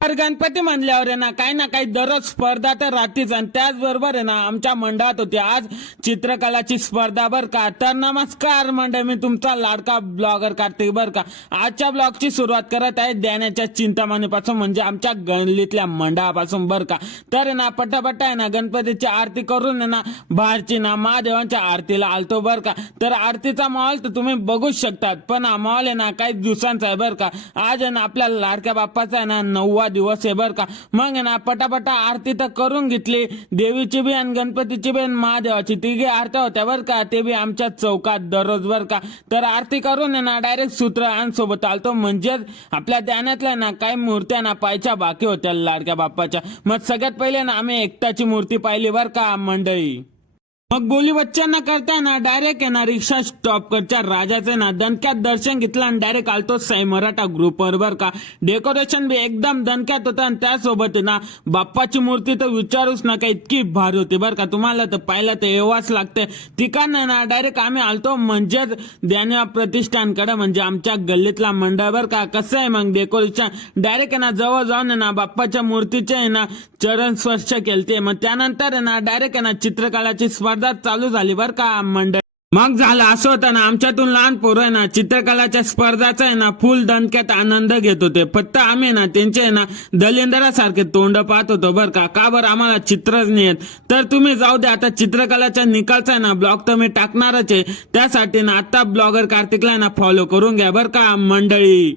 तर गणपती म्हणल्यावर आहे ना काही दररोज स्पर्धा तर राहतेच आणि त्याचबरोबर आहे ना आमच्या मंडळात होती आज चित्रकलाची स्पर्धा बर का. तर नमस्कार मंडळ, मी तुमचा लाडका ब्लॉगर कार्तिक बर का. आजच्या ब्लॉगची सुरुवात करत आहे ध्यानाच्या चिंतामणीपासून म्हणजे आमच्या गल्लीतल्या मंडळापासून बर का. तर आहे ना पटापट आहे ना गणपतीची आरती करून आहे ना बाहेरची ना महादेवांच्या आरतीला आलतो बर का. तर आरतीचा माहोल तर तुम्ही बघूच शकतात, पण हा माहोल आहे ना काही दिवसांचा आहे बर का. आज आहे ना आपल्या लाडक्या बाप्पाचा आहे ना 9वा दिवस आहे बर का. मग ना पटापटा आरती तर करून घेतली, देवीची बी आणि गणपतीची बी आणि महादेवाची तिघे आरत्या होत्या बर का. ते बी आमच्या चौकात दररोज बर का. तर आरती करून ना डायरेक्ट सूत्रआंसोबत आलतो, म्हणजेच आपल्या ध्यानातल्या ना काही मूर्त्या ना पाहायच्या बाकी होत्या लाडक्या बाप्पाच्या. मग सगळ्यात पहिले ना आम्ही एकताची मूर्ती पाहिली बर का मंडळी. मग बोली बच्चांना करताय ना डायरेक्ट आहे ना रिक्षा स्टॉपकडच्या राजाचे ना दणक्यात दर्शन घेतलं आणि डायरेक्ट आलतो साई मराठा ग्रुपवर बर का. डेकोरेशन बी एकदम दणक्यात होतं आणि त्यासोबत ना बाप्पाची मूर्ती तर विचारूच नका, इतकी भारी होती बर का. तुम्हाला तर पाहिलं तर येवाच लागते. तिकडनं ना डायरेक्ट आम्ही आलतो म्हणजेच ध्यान प्रतिष्ठानकडे, म्हणजे आमच्या गल्लीतला मंडळ बर का. कसं आहे मग डेकोरेशन डायरेक्ट आहे ना जवळ जाऊन ना बाप्पाच्या मूर्तीचे आहे ना चरण स्पर्श केलते. मग त्यानंतर आहे ना डायरेक्ट आहे ना चित्रकलाची स्पर्धा चालू झाली बर का मंडळ. मग झालं असं होतं ना आमच्यातून लहान पोरं आहे ना चित्रकलाच्या स्पर्धाचा आहे ना फुल दणक्यात आनंद घेत होते. फक्त आम्ही ना त्यांचे आहे ना दलिंदरासारखे तोंड पाहत होतो बर का. का बरं आम्हाला चित्रच नाही येत. तर तुम्ही जाऊ द्या, आता चित्रकलाच्या निकालचा आहे ना ब्लॉग तर मी टाकणारच आहे. त्यासाठी ना आता ब्लॉगर कार्तिकला ना फॉलो करून घ्या बर का मंडळी.